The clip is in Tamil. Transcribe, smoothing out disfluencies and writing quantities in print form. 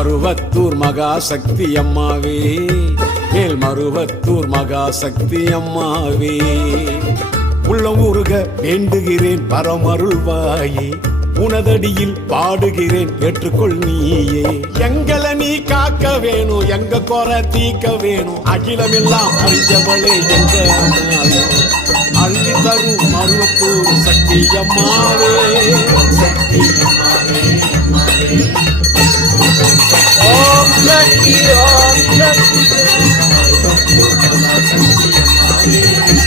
மேல்மருவத்தூர் மகாசக்தி அம்மாவே, மேல்மருவத்தூர் மகாசக்தி அம்மாவே. உள்ளம் உருக வேண்டுகிறேன் பரமருள்வாயே, உனதடியில் பாடுகிறேன் ஏற்றுக்கொள் நீயே. எங்களை நீ காக்க வேணும், எங்க குறை தீக்க வேணும், அகிலமெல்லாம் அறிஞ்சவளே எங்க அள்ளி தரும் மருவத்தூர் சக்தி அம்மாவே, சக்தி அம்மாவே, அம்மாவே. ஓம் சக்தி, ஓம் சக்தி, மருவத்தூர் மகாசக்தி அம்மாவே.